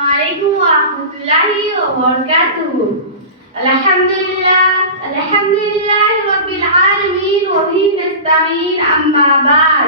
عليكم ورحمة الله وبركاته. الحمد لله رب العالمين وبه نستعين أما بعد.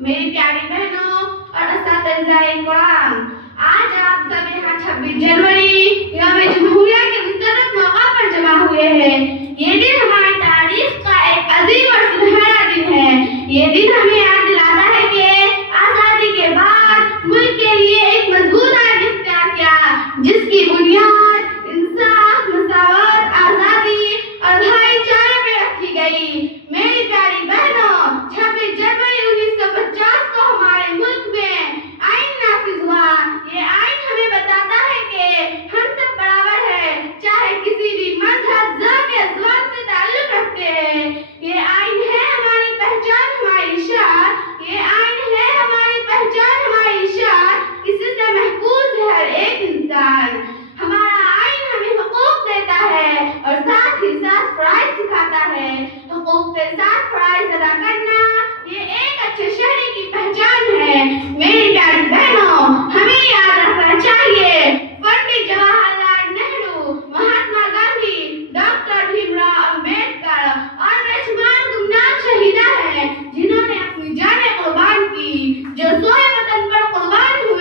میری پیاری بہنوں اور اساتذۂ کرام، آج آپ سب یہاں 26 جنوری یوم جمہوریہ کے مسترد موقع پر جمع ہوئے ہیں۔ یہ دن ہماری تاریخ کا ایک عظیم اور سنہرا دن ہے۔ یہ دن ہمیں یاد دلاتا ہے کہ آزادی کے بعد ملک کے لیے ایک مضبوط آئین اختیار کیا جس کی بنیاد انصاف، مساوات، آزادی اور بھائی چارے پہ رکھی گئی۔ میری پیاری بہنوں، 26 جنوری 1950 کو ہمارے ملک میں آئین نافذ ہوا۔ یہ آئین ہمیں بتاتا ہے کہ ہم سب برابر ہیں، چاہے کسی بھی مذہب، ذات یا زبان سے تعلق رکھتے ہیں۔ یہ آئین ہے ہماری پہچان، ہماری شان۔ یہ آئین ہے ہماری پہچان، ہماری شان۔ اسی سے محفوظ ہے ہر ایک انسان۔ ہمارا آئین ہمیں حقوق دیتا ہے اور ساتھ ہی ساتھ فرائض سکھاتا ہے۔ حقوق کے ساتھ فرائض ادا کرنا یہ ایک اچھے شہری کی پہچان ہے۔ میری پیاری بہنوں، ہمیں یاد رکھنا چاہیے پنڈت جواہر لال نہرو، مہاتما گاندھی، ڈاکٹر بھیم راؤ امبیڈکر اور بےشمار گمنام شہیداں ہیں جنہوں نے اپنی جانیں قربان کی، جو سوئے وطن پر قربان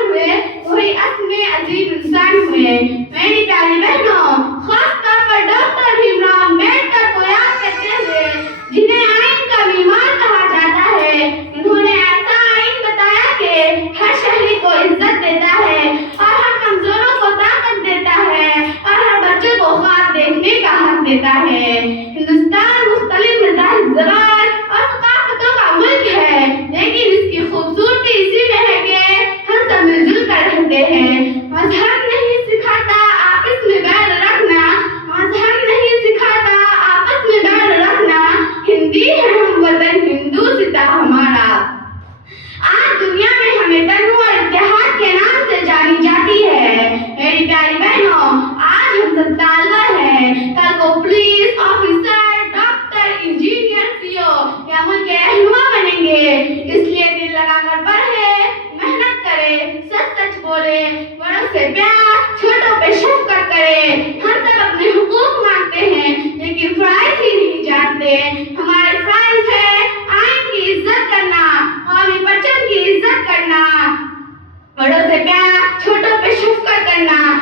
ہوئے، وہی اصل میں عظیم انسان ہوئے۔ میری پیاری بہنوں، خاص طور پر ڈاکٹر بھیم راؤ امبیڈکر کو یاد کرتے ہوئے جنہیں آئین کا معمار کہا جاتا ہے، انہوں نے ایسا آئین بتایا کہ ہر شہری کو عزت دیتا ہے اور ہر کمزوروں کو طاقت دیتا ہے اور ہر بچے کو خواب دیکھنے کا حق دیتا ہے۔ ہندوستان مختلف مذاہب، زبان اور ثقافتوں کا ملک ہے، لیکن اس کی خوبصورتی اسی میں ہے کہ ہم سب مل جل کر رہتے ہیں۔ مذہب نہیں سکھاتا آپس میں بیر رکھنا، مذہب نہیں سکھاتا آپس میں بیر رکھنا، ہندی ہے ہم وطن، ہندو ستا ہمارا۔ آج دنیا میں ہمیں تنوع اور اتحاد کے نام سے جانی جاتی ہے۔ میری پیاری بہنوں، آج ہم سب طالبہ ہیں، کل کو police officer, doctor, engineer, CO یا ملک کے رہنما بنیں گے۔ اس لیے دل لگا کر پڑھے، محنت کرے، سچ سچ بولے، بڑوں سے پیار، چھوٹوں پہ شفقت کرے۔ ہم سب اپنے حقوق مانگتے ہیں لیکن فرائض ہی نہیں جانتے۔ ہمارے فرائض ہے آئین کی عزت کرنا، قومی پرچم کی عزت کرنا، بڑوں سے پیار، چھوٹوں پہ شفقت کرنا۔